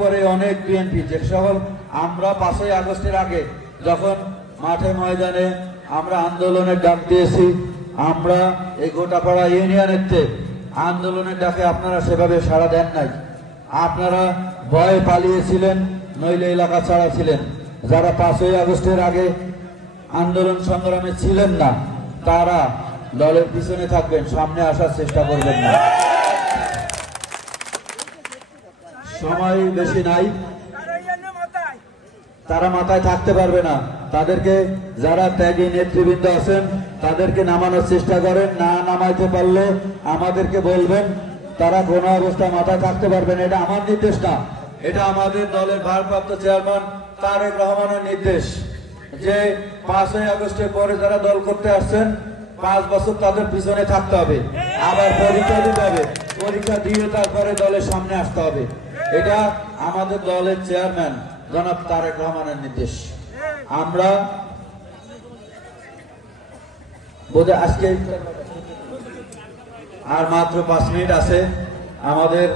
পরে অনেক বিএনপি যে সকল আমরা 5ই আগস্টের আগে যখন মাঠে ময়দানে আমরা আন্দোলনের ডাক দিয়েছি, আমরা এই গোটাপাড়া ইউনিয়নের আন্দোলনের ডাকে আপনারা সেভাবে সাড়া দেন নাই। আপনারা ভয়ে পালিয়েছিলেন, নইলে এলাকা ছাড়া ছিলেন। যারা 5ই আগস্টের আগে আন্দোলন সংগ্রামে ছিলেন না, তারা দলের পিছনে থাকবেন, সামনে আসার চেষ্টা করবেন না। সময় বেশি নাই, তারা মাথায় থাকতে পারবে না। তাদেরকে যারা ত্যাগী নেতৃবৃন্দ আছেন তাদেরকে নামানোর চেষ্টা করেন, না নামাইতে পারলে আমাদেরকে বলবেন। তারা কোনো অবস্থায় মাথায় থাকতে পারবে না। এটা আমার নির্দেশ না, এটা আমাদের দলের ভারপ্রাপ্ত চেয়ারম্যান তারেক রহমানের নির্দেশ যে 5ই আগস্টের পরে যারা দল করতে আসছেন 5 বছর তাদের পিছনে থাকতে হবে, আবার পরীক্ষা দিতে হবে, পরীক্ষা দিয়ে তারপরে দলের সামনে আসতে হবে। এটা আমাদের দলের চেয়ারম্যান জনাব তারেক রহমানের নির্দেশ। আমরা বোধহয় আজকে আর মাত্র 5 মিনিট আছে। আমাদের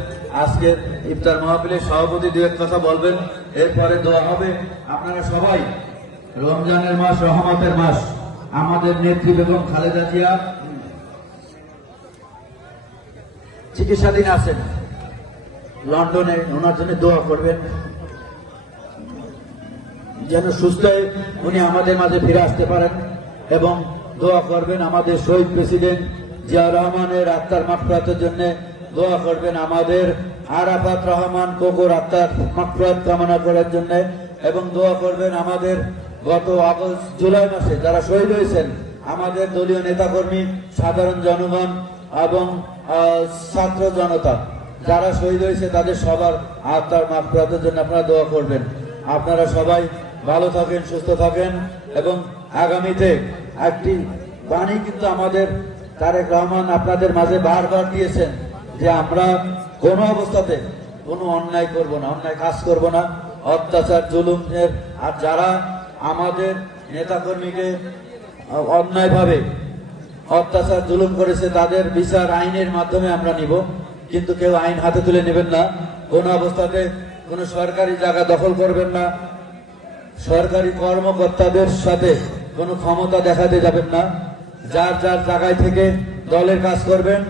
আজকের ইফতার মাহফিলের সভাপতি দু এক কথা বলবেন, এরপরে দোয়া হবে। আপনারা সবাই রমজানের মাস, রহমতের মাস, আমাদের নেত্রী বেগম খালেদা জিয়া চিকিৎসাধীন আছেন লন্ডনে, ওনার জন্য দোয়া করবেন যেন সুস্থ হয়ে উনি আমাদের মাঝে ফিরে আসতে পারেন, এবং দোয়া করবেন আমাদের শহীদ প্রেসিডেন্ট জিয়া রহমানের আত্মার মাগফিরাতের জন্য দোয়া করবেন, আমাদের আরাফাত রহমান কোকোর আত্মার মাগফিরাত কামনা করার জন্য, এবং দোয়া করবেন আমাদের গত আগস্ট জুলাই মাসে যারা শহীদ হয়েছেন, আমাদের দলীয় নেতাকর্মী, সাধারণ জনগণ এবং ছাত্র জনতা যারা শহীদ হয়েছে তাদের সবার আত্মার মাগফিরাতের জন্য আপনারা দোয়া করবেন। আপনারা সবাই ভালো থাকেন, সুস্থ থাকেন, এবং আগামীতে একটি বাণী কিন্তু আমাদের তারেক রহমান আপনাদের মাঝে বারবার দিয়েছেন যে আমরা কোনো অবস্থাতে কোনো অন্যায় করব না, অন্যায় কাজ করব না, অত্যাচার জুলুমের, আর যারা আমাদের নেতাকর্মীকে অন্যায়ভাবে অত্যাচার জুলুম করেছে তাদের বিচার আইনের মাধ্যমে আমরা নিব, কিন্তু কেউ আইন হাতে তুলে নেবেন না। কোনো অবস্থাতে কোনো সরকারি জায়গা দখল করবেন না, সরকারি কর্মকর্তাদের সাথে কোনো ক্ষমতা দেখাতে যাবেন না। যার যার জায়গায় থেকে দলের কাজ করবেন,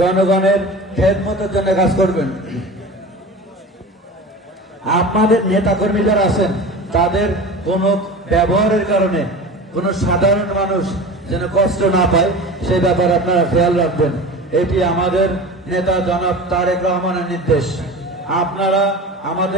জনগণের খেদমতের জন্য কাজ করবেন। আপনাদের নেতাকর্মী যারা আছেন তাদের কোনো ব্যবহারের কারণে কোনো সাধারণ মানুষ যেন কষ্ট না পায়, সেই ব্যাপারে আপনারা খেয়াল রাখবেন। এটি আমাদের নেতা জনাব তারেক রহমানের নির্দেশ। আপনারা আমাদের